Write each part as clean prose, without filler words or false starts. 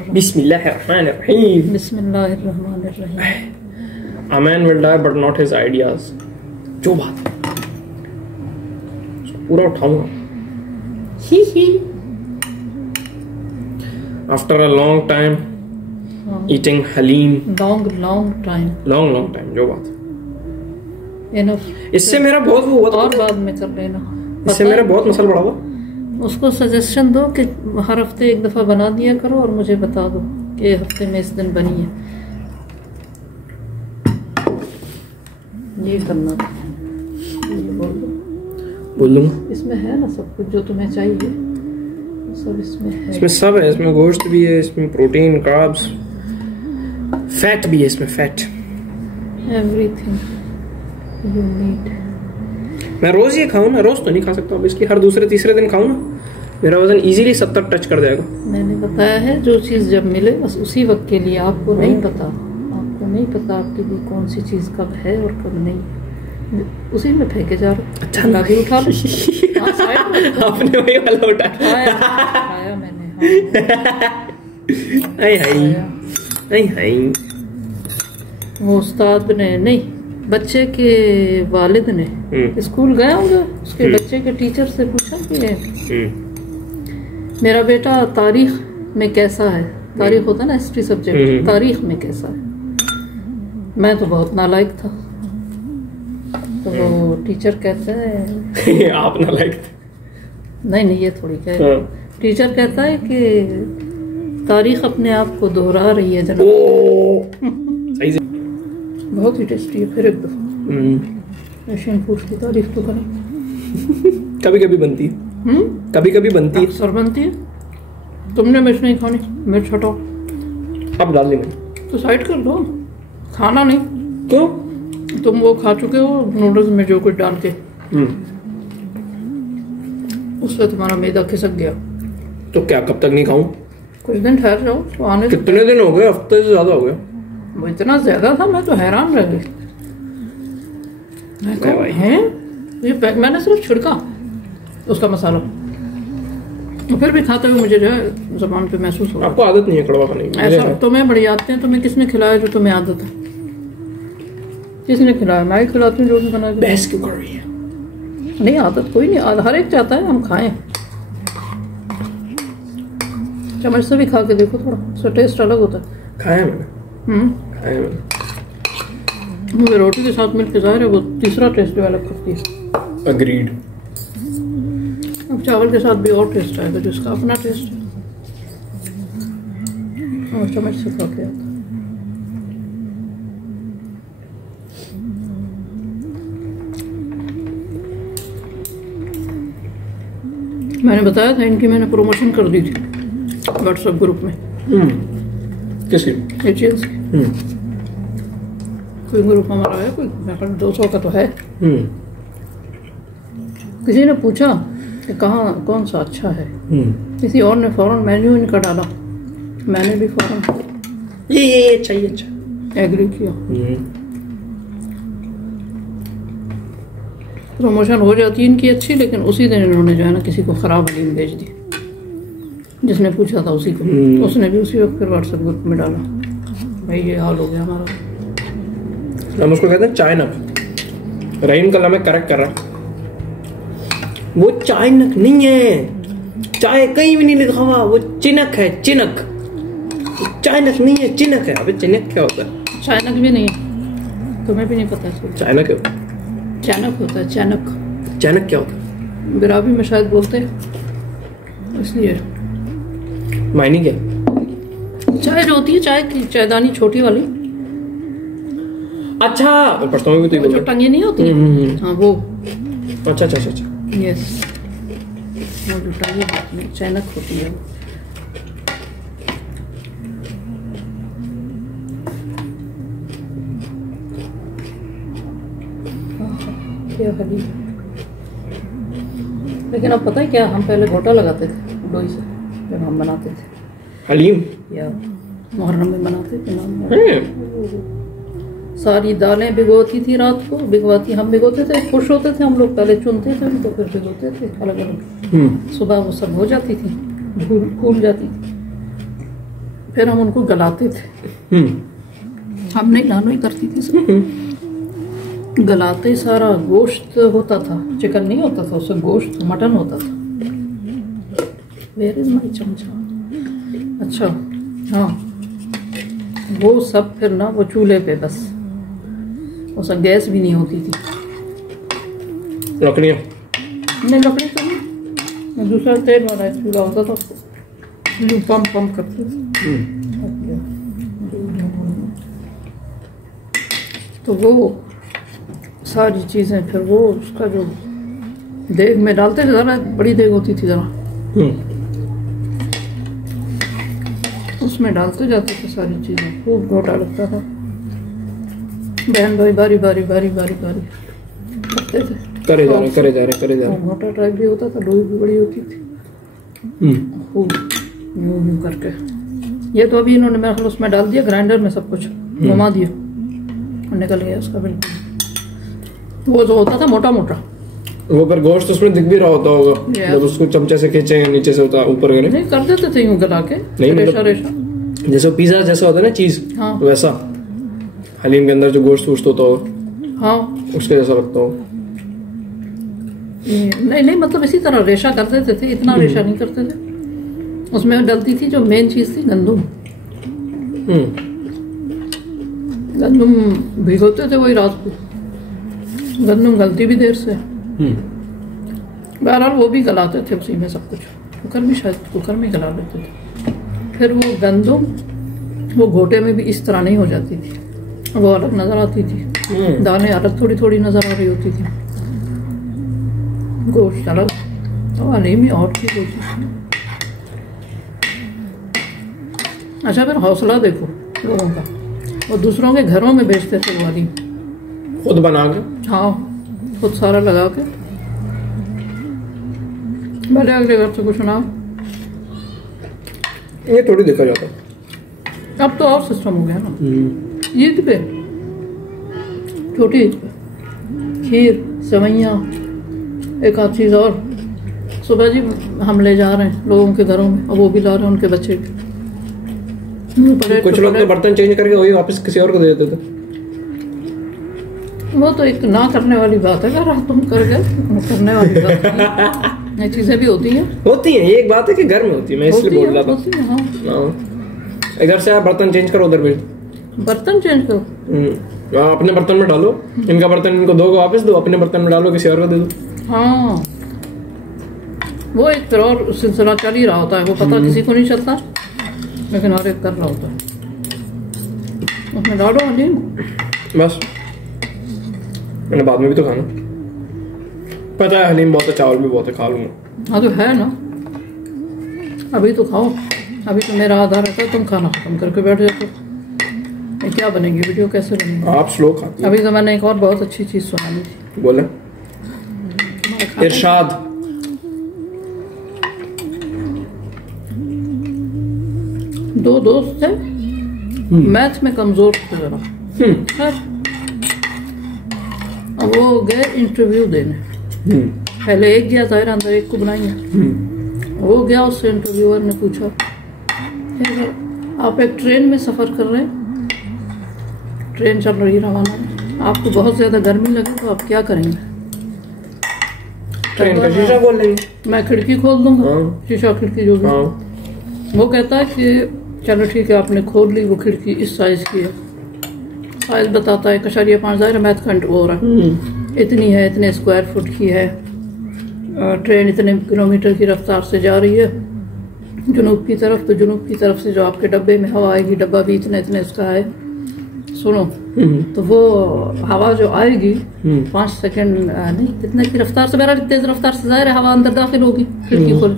Bismillahirrahmanirrahim. बिस्मिल्लाहिर्रहमानिर्रहीम। A man will die but not his ideas. जो बात है पूरा उठाऊंगा। ही After a long time eating halim. long time. जो बात है। Enough. इससे मेरा बहुत वो हुआ था। और बाद में कर लेना। इससे मेरा बहुत मसल बढ़ा हुआ। उसको सजेशन दो कि हर हफ्ते एक दफ़ा बना दिया करो और मुझे बता दो कि हफ्ते में इस दिन बनी है। ये करना बोल दूंगा। इसमें है ना सब कुछ जो तुम्हें चाहिए, सब इसमें है। इसमें सब है, इसमें गोश्त भी है, इसमें प्रोटीन, कार्ब्स, फैट भी है, इसमें फैट, एवरीथिंग यू नीड। मैं रोज ये खाऊं ना, रोज तो नहीं खा सकता इसकी, हर दूसरे तीसरे दिन खाऊं ना, मेरा वजन इजीली 70 टच कर जाएगा। मैंने बताया है जो चीज़ जब मिले बस उसी वक्त के लिए। आपको नहीं पता, आपके लिए कौन सी चीज़ कब है और कब नहीं, उसी में फेंके जा रहे। अच्छा भी उठा लो। आपने वही वाला उठाया मैंने। हाय वो उस्ताद ने नहीं, बच्चे के वालिद ने स्कूल गए होंगे, उसके बच्चे के टीचर से पूछा कि मेरा बेटा तारीख में कैसा है। तारीख होता है ना, हिस्ट्री सब्जेक्ट, तारीख में कैसा है। मैं तो बहुत नालायक था। तो वो टीचर कहते हैं आप नालायक थे? नहीं ये थोड़ी कह। टीचर कहता है कि तारीख अपने आप को दोहरा रही है जनाब। सही से बहुत ही टेस्टी है। फिर एक दफा एशियन फूड की तारीफ तो करें। कभी कभी बनती है, कभी बनती है, अक्सर बनती है। तुमने मिर्च नहीं खानी, मिर्च हटाओ। अब डाल देंगे तो साइड कर दो, खाना नहीं। क्यों? तुम वो खा चुके हो नूडल्स में जो कुछ डाल के, उससे तुम्हारा मैदा खिसक गया। तो क्या कब तक नहीं खाऊं? कुछ दिन ठहर जाओ तो आने। कितने दिन हो गए? हफ्ते से ज्यादा हो गया। वो इतना ज्यादा था, मैं तो हैरान रह गई। मैंने सिर्फ छिड़का उसका मसाला, तो फिर भी खाते हुए मुझे जो है ज़बान पे महसूस हो रहा। आपको आदत नहीं है कड़वा खाने की? ऐसा तुम्हें बड़ी आदतें हैं। तुम्हें किसने खिलाया जो तुम्हें आदत है? किसने खिलाया? मैं ही खिलाती हूँ जो भी बना के। बहस क्यों कर रही है? नहीं, आदत कोई नहीं, हर एक चाहता है हम खाएं। चम्मच से भी खा के देखो, थोड़ा उसका टेस्ट अलग होता है। खाया मैंने। मुझे रोटी के साथ मिलकर ज़ाहिर है वो तीसरा टेस्ट डेवलप करती है। अग्रीड। अब चावल के साथ भी और टेस्ट आएगा, जिसका अपना टेस्ट है। और चम्मच से खा के आता। मैंने बताया था इनकी मैंने प्रमोशन कर दी थी व्हाट्सएप ग्रुप में। किसकी? एशियंस की। कोई ग्रुप हमारा है, कोई 200 का तो है। किसी ने पूछा कि कहाँ कौन सा अच्छा है, किसी और ने फौरन मेन्यू इनका डाला, मैंने भी फौरन ये चाहिए अच्छा एग्री किया। प्रमोशन हो जाती है इनकी अच्छी, लेकिन उसी दिन इन्होंने जो है ना किसी को ख़राब हलीम भेज दी। जिसने पूछा था उसी को, उसने भी उसी वक्त फिर व्हाट्सएप ग्रुप में डाला, भाई ये हाल हो गया हमारा। हम उसको कहते हैं चाय नक। रहीम कल हमें करेक्ट कर रहा है, वो चाय नक नहीं है, चाय कहीं भी नहीं लिखा हुआ, वो चिनक है, चिनक। चाय नक नहीं है, चिनक है। अबे चिनक क्या होता है? चायनक भी नहीं है, तुम्हें भी नहीं पता है। चायनक है, चाणक होता है। चाणक। चाणक क्या होता है? बिराबी में शायद बोलते हैं, इसलिए। मायने क्या? चाय जो होती है, चाय की चायदानी छोटी वाली। अच्छा, पढ़ता हूँ भी तो जो टंगी नहीं होती है, हाँ वो। अच्छा। यस, वो जो टंगी में चाणक होती है। क्या हली। लेकिन अब पता है क्या, हम पहले घोटा लगाते थे लोई से जब हम बनाते थे हलीम, या मुहर्रम में बनाते थे ना। सारी दालें भिगोती थी रात को, हम भिगोते थे, खुश होते थे हम लोग, पहले चुनते थे उनको फिर भिगोते थे अलग अलग। सुबह वो सब हो जाती थी, फूल जाती थी। फिर हम उनको गलाते थे। हम नहीं नानोई करती थी सब। गलाते सारा गोश्त होता था, चिकन नहीं होता था, उससे गोश्त मटन होता था। वेयर इज माय चमचा। अच्छा हाँ, वो सब फिर ना वो चूल्हे पे बस, उसमें गैस भी नहीं होती थी। लकड़ियाँ नहीं लकड़ी तो नहीं, दूसरा तेल वाला चूल्हा होता था, जो पंप करते थे। तो वो सारी चीज़ें फिर वो उसका जो देग में डालते थे, ज़रा बड़ी देग होती थी ज़रा, उसमें डालते जाते थे सारी चीज़ें। खूब घोटा लगता था। बहन भाई बारी बारी बारी बारी बारी करते थे, करे जा रहे। घोटा टाइप भी होता था, लोई भी बड़ी होती थी। खूब यूं यूं करके। ये तो अभी इन्होंने मेरा ख्याल उसमें डाल दिया, ग्राइंडर में सब कुछ घुमा दिया और निकल गया उसका बिल्कुल। वो जो होता था मोटा मोटा, वो पर गोश्त उसमें दिख भी रहा होता होगा जब उसको चमचे से खींचे नीचे से होता ऊपर गए। नहीं कर देते थे यूं गला के, रेशा रेशा, जैसे पिज्जा जैसा होता है ना चीज, हाँ वैसा हलीम के अंदर जो गोश्त वोश्त होता होगा, हाँ उसके जैसा लगता हो। नहीं नहीं, मतलब इसी तरह रेशा कर देते थे, इतना रेशा नहीं करते थे। उसमें डलती थी जो मेन चीज थी गंदुम। गंदुम भिगोते थे वही रात को, गंदुम गलती भी देर से। बहरहाल वो भी गलाते थे उसी में सब कुछ। कुकर में, शायद कुकर में गला लेते थे। फिर वो गंदुम वो घोटे में भी इस तरह नहीं हो जाती थी, वो अलग नजर आती थी, दाने अलग थोड़ी थोड़ी नजर आ रही होती थी, गोश्त अलग। तो हलीम ही और चीज होती थी। अच्छा फिर हौसला देखो लोगों का, वो दूसरों के घरों में बेचते थे वो हलीम, खुद बना के। हाँ खुद सारा लगा के, भले अगले घर से कुछ ना। ये थोड़ी देखा जाता। अब तो और सिस्टम हो गया ना। ईद पे, छोटी ईद पे खीर, सेवैयाँ, एक आध चीज़ और। सुबह जी हम ले जा रहे हैं लोगों के घरों में, और वो भी ला रहे हैं उनके बच्चे भी। कुछ लोग तो बर्तन चेंज करके वही वापस किसी और को दे देते थे। वो तो एक ना करने वाली बात है, अगर तुम कर गए करने वाली बात ये चीजें भी होती हैं। ये एक बात है कि घर में होती है, मैं इसलिए बोल रहा था। हाँ। इधर से आप बर्तन चेंज करो, उधर भेज दो। बर्तन चेंज करो, अपने बर्तन में डालो, इनका बर्तन इनको दो वापस दो, अपने बर्तन में डालो, किसी और को दे दो। हाँ वो एक फिर और सिलसिला चल ही रहा होता है, वो पता किसी को नहीं चलता, लेकिन और एक कर रहा होता है। उसमें डालो हलीम बस, मैंने बाद में भी तो खाना। पता है हलीम बहुत है, चावल भी बहुत है, खा लूंगा। हाँ तो है ना, अभी तो खाओ। अभी तो मेरा आधा रहता है, तुम खाना खत्म करके बैठ जाते हो। क्या बनेगी वीडियो, कैसे बनेगी? आप स्लो खाते। अभी तो मैंने एक और बहुत अच्छी चीज सुनानी थी। बोले इरशाद। दो दोस्त थे, मैथ में कमजोर थे जरा। वो गए इंटरव्यू देने। पहले एक गया, जाहिर अंदर एक को बनाएंगे। वो गया, उससे इंटरव्यूअर ने पूछा आप एक ट्रेन में सफर कर रहे हैं, ट्रेन चल रही रवाना, आपको बहुत ज्यादा गर्मी लगे तो आप क्या करेंगे? ट्रेन का शीशा खोल लेंगे। मैं खिड़की खोल दूंगा। शीशा खिड़की जो भी। वो कहता है कि चलो ठीक है, आपने खोल ली, वो खिड़की इस साइज की है, साइज बताता है 1.5 जाहिर मैथ का हो रहा है, इतनी है, इतने स्क्वायर फुट की है, ट्रेन इतने किलोमीटर की रफ्तार से जा रही है जुनूब की तरफ, तो जुनूब की तरफ से जो आपके डब्बे में हवा आएगी, डब्बा भी इतने इतने इसका है, सुनो। तो वो हवा जो आएगी 5 सेकंड नहीं कितने की रफ्तार से, मेरा तेज रफ्तार से जाहिर है हवा अंदर दाखिल होगी, खिड़की खोले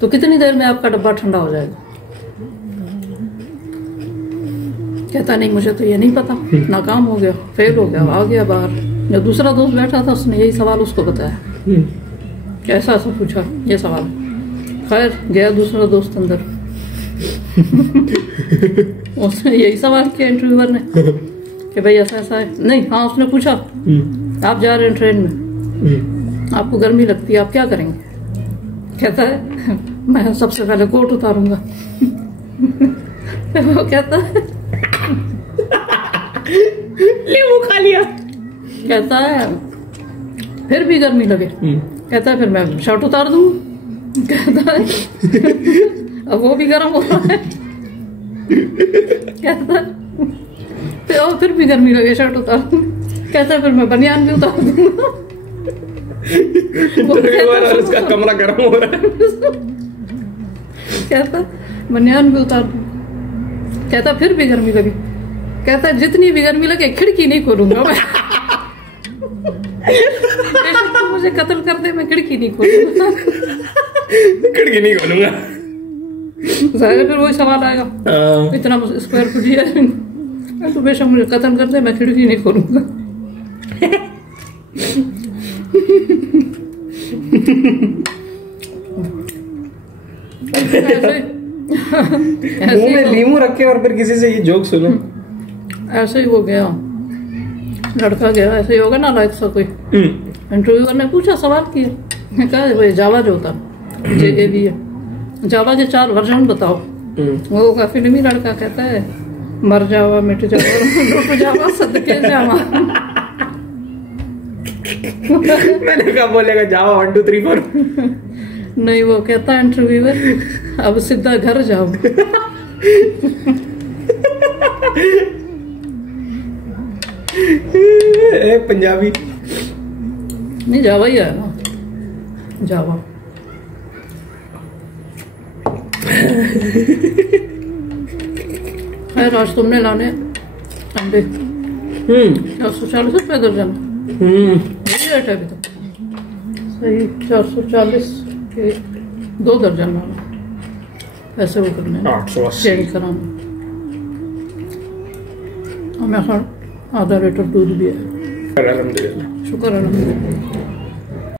तो कितनी देर में आपका डब्बा ठंडा हो जाएगा? कहता नहीं मुझे तो ये नहीं पता, नाकाम हो गया, फेल हो गया, आ गया बाहर। जो दूसरा दोस्त बैठा था उसने यही सवाल उसको बताया, कैसा ऐसा पूछा ये सवाल। खैर गया दूसरा दोस्त अंदर उसने यही सवाल किया इंटरव्यूअर ने कि भाई ऐसा ऐसा है। नहीं, हाँ उसने पूछा आप जा रहे हैं ट्रेन में, आपको गर्मी लगती है, आप क्या करेंगे? कहता है मैं सबसे पहले कोट उतारूंगा वो कहता है नींबू खा लिया। कहता है फिर भी गर्मी लगे, कहता है फिर मैं शर्ट उतार दूँ। कहता है अब वो भी गर्म हो रहा है। कहता है फिर भी गर्मी लगे शर्ट उतार दूँ। कहता है फिर मैं बनियान भी उतार दूंगा। उसका कमरा गर्म हो रहा है। कहता बनियान भी उतार दूँ। कहता फिर भी गर्मी लगी। कहता है जितनी भी गर्मी लगे खिड़की नहीं खोलूंगा मैं। तो मुझे कत्ल कर दे, मैं खिड़की नहीं खोलूंगा। खिड़की नहीं खोलूंगा। फिर वही सवाल आएगा, इतना स्क्वायर फुट है तो बेशक मुझे कत्ल कर दे, मैं खिड़की नहीं खोलूंगा। मुंह में नींबू रखे और फिर किसी से ये जोक सुनो। ऐसे ही हो गया, लड़का गया ऐसे ही होगा ना लाइक सा कोई इंटरव्यूअर ने पूछा, सवाल किया, कहा भाई जावा जो था JAV है, जावा के 4 वर्जन बताओ। वो का फिल्मी लड़का कहता है मर जावा, मिट जावा, लुट जावा, सदके जावा। मैंने कहा बोलेगा जावा 1 2 3 4। नहीं, वो कहता है इंटरव्यूअर अब सीधा घर जाओ। पंजाबी नहीं, जावा ही है ना, जावा। खैर आज तुमने लाने अंडे 440 रुपये दर्जन। रेट है अभी तक सही, 440 के 2 दर्जन लाना, ऐसे वो करने 880 चेंज कराना। और मैं आधा लीटर दूध भी है। अल्हम्दुलिल्लाह, शुक्र अलहमदुलिल्लाह।